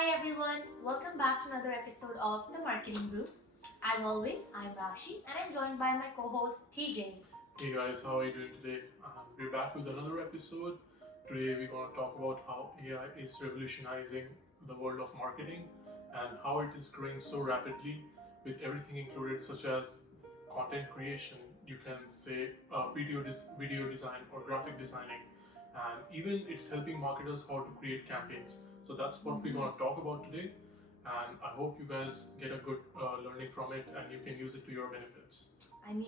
Hi everyone, welcome back to another episode of The Marketing Group. As always, I'm Rashi and I'm joined by my co-host TJ. Hey guys, how are you doing today? We're back with another episode. Today we're going to talk about how AI is revolutionizing the world of marketing and how it is growing so rapidly with everything included, such as content creation, you can say video design or graphic designing, and even it's helping marketers how to create campaigns. So that's what we're going to talk about today, and I hope you guys get a good learning from it and you can use it to your benefits.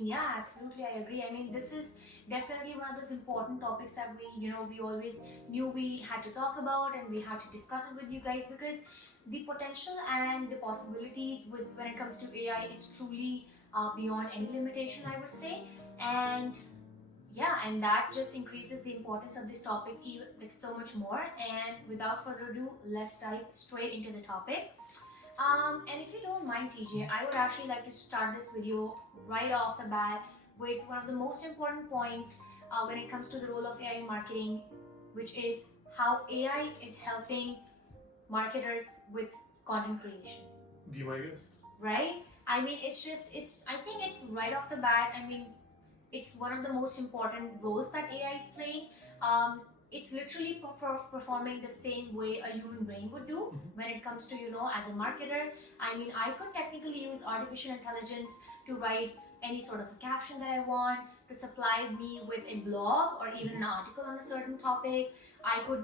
Yeah, absolutely, I agree. This is definitely one of those important topics that we always knew we had to talk about and we had to discuss it with you guys because the potential and the possibilities with when it comes to AI is truly beyond any limitation, I would say. And yeah, and that just increases the importance of this topic even like so much more. And without further ado, let's dive straight into the topic. And if you don't mind, TJ, I would actually like to start this video right off the bat with one of the most important points when it comes to the role of AI in marketing, which is how AI is helping marketers with content creation. Be my guest. Right? I think it's right off the bat. It's one of the most important roles that AI is playing. It's literally performing the same way a human brain would do when it comes to, as a marketer. I could technically use artificial intelligence to write any sort of a caption that I want, to supply me with a blog or even an article on a certain topic. I could,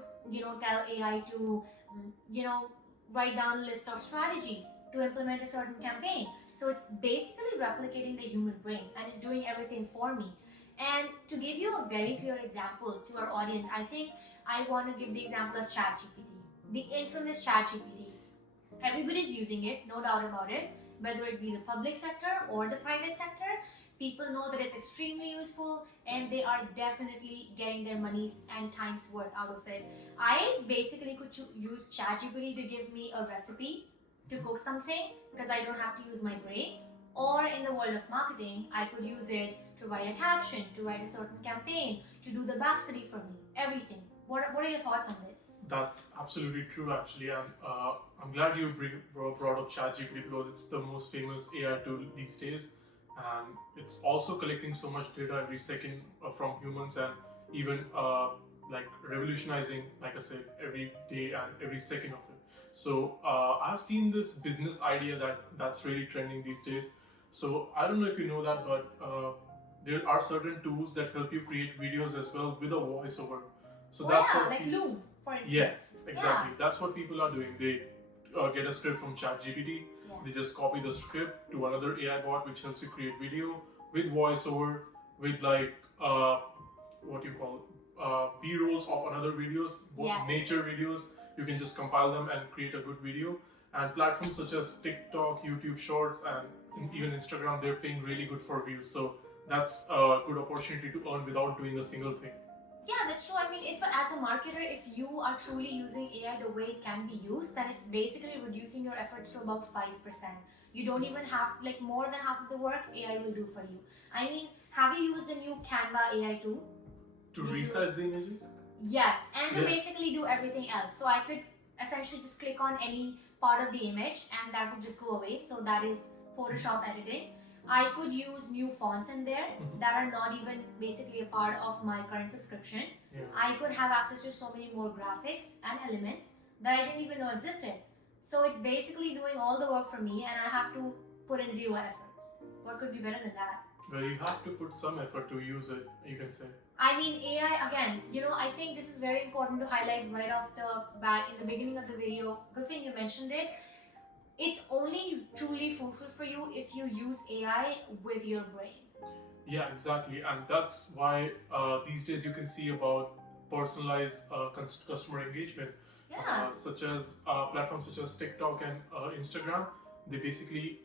tell AI to, write down a list of strategies to implement a certain campaign. So it's basically replicating the human brain and it's doing everything for me. And to give you a very clear example to our audience, I think I want to give the example of ChatGPT, the infamous ChatGPT. Everybody's using it, no doubt about it, whether it be the public sector or the private sector. People know that it's extremely useful and they are definitely getting their money's and time's worth out of it. I basically could use ChatGPT to give me a recipe to cook something because I don't have to use my brain. Or in the world of marketing, I could use it to write a caption, to write a certain campaign, to do the backstory for me, everything. What are your thoughts on this? That's absolutely true, actually, and I'm glad you brought up ChatGPT because it's the most famous AI tool these days, and it's also collecting so much data every second from humans, and even like revolutionizing, like I said, every day and every second of it. So I've seen this business idea that's really trending these days. So I don't know if you know that, but there are certain tools that help you create videos as well with a voiceover. So that's what like Loom, for instance. Yes, exactly. That's what people are doing. They get a script from ChatGPT. They just copy the script to another AI bot, which helps you create video with voiceover, with like what you call B-rolls of another videos, nature videos. You can just compile them and create a good video. And platforms such as TikTok, YouTube Shorts, and even Instagram, they're paying really good for views. So that's a good opportunity to earn without doing a single thing. Yeah, that's true. If as a marketer, if you are truly using AI the way it can be used, then it's basically reducing your efforts to about 5%. You don't even have, like, more than half of the work AI will do for you. Have you used the new Canva AI tool? To resize the images? Yes, and to basically do everything else. So I could essentially just click on any part of the image and that would just go away. So that is Photoshop editing. I could use new fonts in there that are not even basically a part of my current subscription. I could have access to so many more graphics and elements that I didn't even know existed. So it's basically doing all the work for me and I have to put in zero efforts. What could be better than that? Well, you have to put some effort to use it, you can say. AI, again, I think this is very important to highlight right off the bat in the beginning of the video. Good thing you mentioned it. It's only truly fruitful for you if you use AI with your brain. Yeah, exactly. And that's why these days you can see about personalized customer engagement. Such as platforms such as TikTok and Instagram. They basically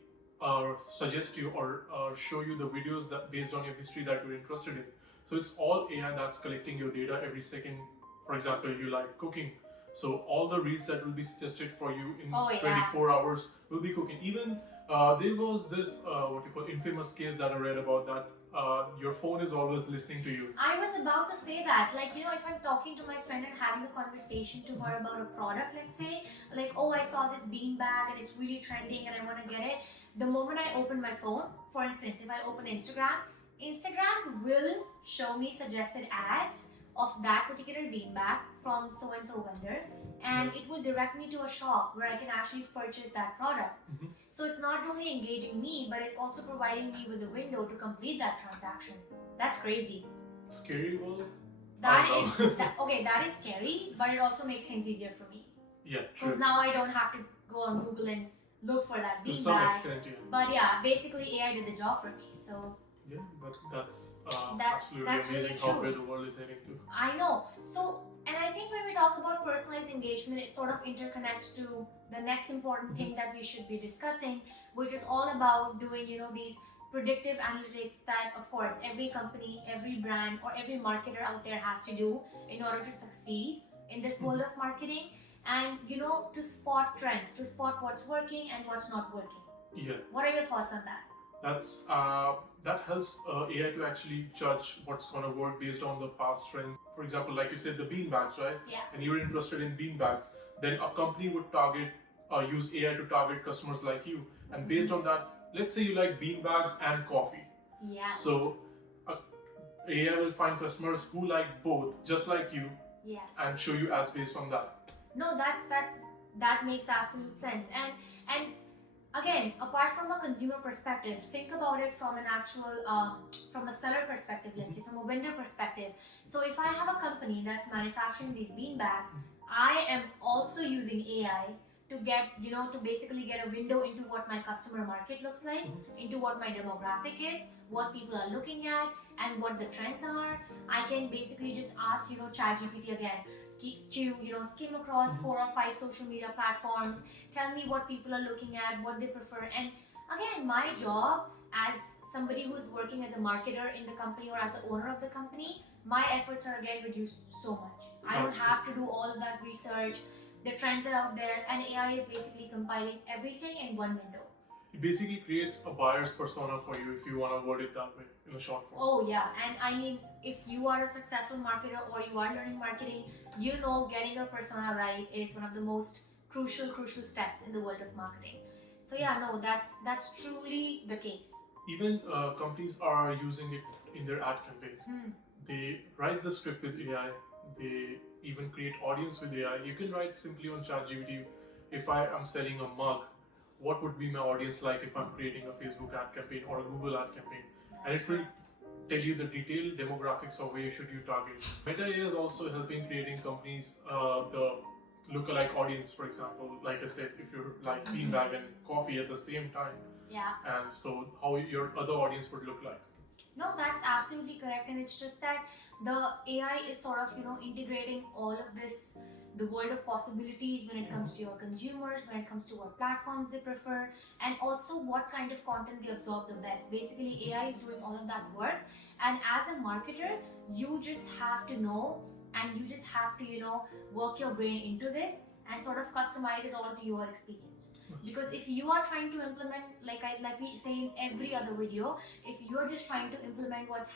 suggest you or show you the videos that based on your history that you're interested in. So it's all AI that's collecting your data every second. For example, you like cooking. So all the reels that will be suggested for you in 24 hours will be cooking. Even there was this what you call infamous case that I read about that your phone is always listening to you. I was about to say that, like, if I'm talking to my friend and having a conversation to her about a product, let's say, like, oh, I saw this bean bag and it's really trending and I want to get it. The moment I open my phone, for instance, if I open Instagram will show me suggested ads of that particular bean bag from so and so vendor, and it will direct me to a shop where I can actually purchase that product. So it's not only engaging me, but it's also providing me with a window to complete that transaction. That's crazy. Scary world. That is okay. That is scary, but it also makes things easier for me. Yeah, Because true. now I don't have to go on Google and look for that To bean some bag. extent, yeah. But yeah, basically AI did the job for me. So Yeah, that's That's absolutely really amazing how true. where the world is heading to. I know. So, and I think when we talk about personalized engagement, it sort of interconnects to the next important thing that we should be discussing, which is all about doing, these predictive analytics that, of course, every company, every brand, or every marketer out there has to do in order to succeed in this world of marketing, and, to spot trends, to spot what's working and what's not working. Yeah, What are your thoughts on that? that's that helps AI to actually judge what's gonna work based on the past trends. For example, like you said, the bean bags, right? Yeah. And you're interested in bean bags, then a company would use AI to target customers like you, and based on that, let's say you like bean bags and coffee. Yes. So AI will find customers who like both, just like you, Yes. and show you ads based on that. No, that makes absolute sense. And again, apart from a consumer perspective, think about it from an actual from a seller perspective, let's say from a vendor perspective. So if I have a company that's manufacturing these bean bags, I am also using AI to get, to basically get a window into what my customer market looks like, into what my demographic is, what people are looking at, and what the trends are. I can basically just ask, ChatGPT again to, skim across 4 or 5 social media platforms, tell me what people are looking at, what they prefer. And again, my job as somebody who's working as a marketer in the company or as the owner of the company, my efforts are again reduced so much. I don't have to do all of that research. The trends are out there, and AI is basically compiling everything in one window. It basically creates a buyer's persona for you, if you want to word it that way in a short form. Oh yeah, and I mean, if you are a successful marketer or you are learning marketing, getting your persona right is one of the most crucial steps in the world of marketing. So yeah, no, that's truly the case. Even companies are using it in their ad campaigns. They write the script with AI. They even create audience with AI. You can write simply on ChatGPT, if I am selling a mug, what would be my audience like if I'm creating a Facebook ad campaign or a Google ad campaign? And it will tell you the detailed demographics of where should you target. Meta AI is also helping creating companies the lookalike audience, for example. Like I said, if you like beanbag and coffee at the same time, and so how your other audience would look like. No, that's absolutely correct, and it's just that the AI is sort of, integrating all of this, the world of possibilities when it comes to your consumers, when it comes to what platforms they prefer, and also what kind of content they absorb the best. Basically, AI is doing all of that work, and as a marketer, you just have to know, and you just have to, work your brain into this and sort of customize it all to your experience. Because if you are trying to implement, like we say in every other video, if you're just trying to implement what's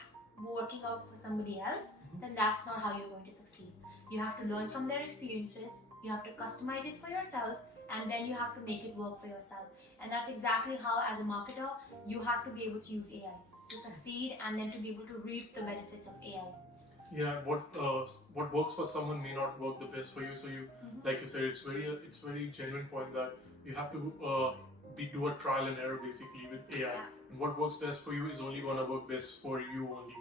working out for somebody else, then that's not how you're going to succeed. You have to learn from their experiences, you have to customize it for yourself, and then you have to make it work for yourself. And that's exactly how, as a marketer, you have to be able to use AI to succeed and then to be able to reap the benefits of AI. Yeah, what works for someone may not work the best for you. So you, like you said, it's very genuine point that you have to do a trial and error basically with AI. Yeah. And what works best for you is only gonna work best for you only.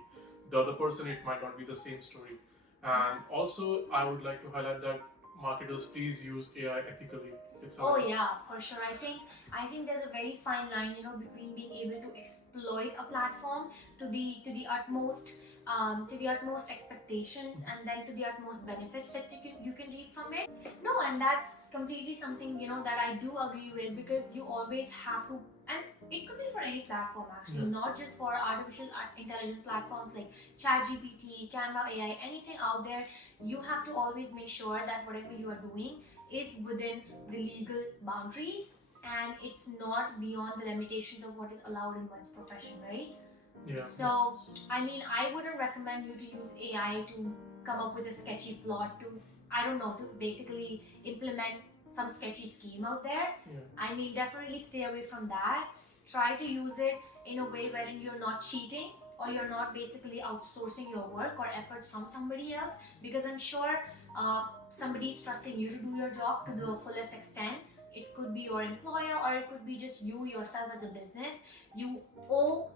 The other person, it might not be the same story. And also, I would like to highlight that marketers, please use AI ethically. Oh yeah, for sure. I think there's a very fine line, between being able to exploit a platform to the utmost expectations, and then to the utmost benefits that you can reap from it. No, and that's completely something that I do agree with, because you always have to, and it could be for any platform actually, not just for artificial intelligence platforms like ChatGPT, Canva AI, anything out there. You have to always make sure that whatever you are doing is within the legal boundaries and it's not beyond the limitations of what is allowed in one's profession, right? Yeah. So, I mean, I wouldn't recommend you to use AI to come up with a sketchy plot to, I don't know, to basically implement some sketchy scheme out there. Yeah. I mean, definitely stay away from that. Try to use it in a way wherein you're not cheating or you're not basically outsourcing your work or efforts from somebody else, because I'm sure somebody's trusting you to do your job to the fullest extent. It could be your employer or it could be just you yourself as a business. You owe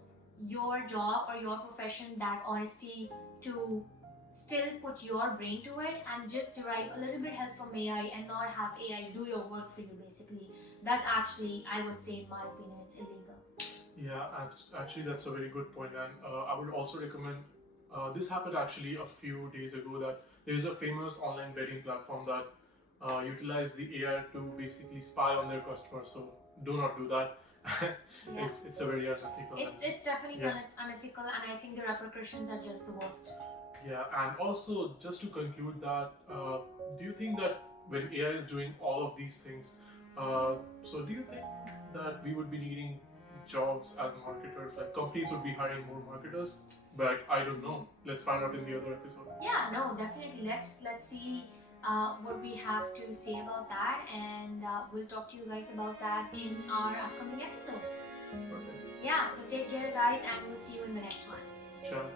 your job or your profession that honesty to still put your brain to it and just derive a little bit help from AI and not have AI do your work for you basically. That's actually, I would say, in my opinion, it's illegal. Yeah, actually, that's a very good point, and I would also recommend. This happened actually a few days ago that there is a famous online betting platform that utilized the AI to basically spy on their customers. So do not do that. Yeah. It's a very unethical. It's definitely Yeah. unethical, and I think the repercussions are just the worst. Yeah, and also just to conclude that, do you think that when AI is doing all of these things, so do you think that we would be needing jobs as marketers? Like companies would be hiring more marketers? But I don't know. Let's find out in the other episode. Yeah, no, definitely. Let's see what we have to say about that, and we'll talk to you guys about that in our upcoming episodes. Okay. Yeah, so take care, guys, and we'll see you in the next one. Sure.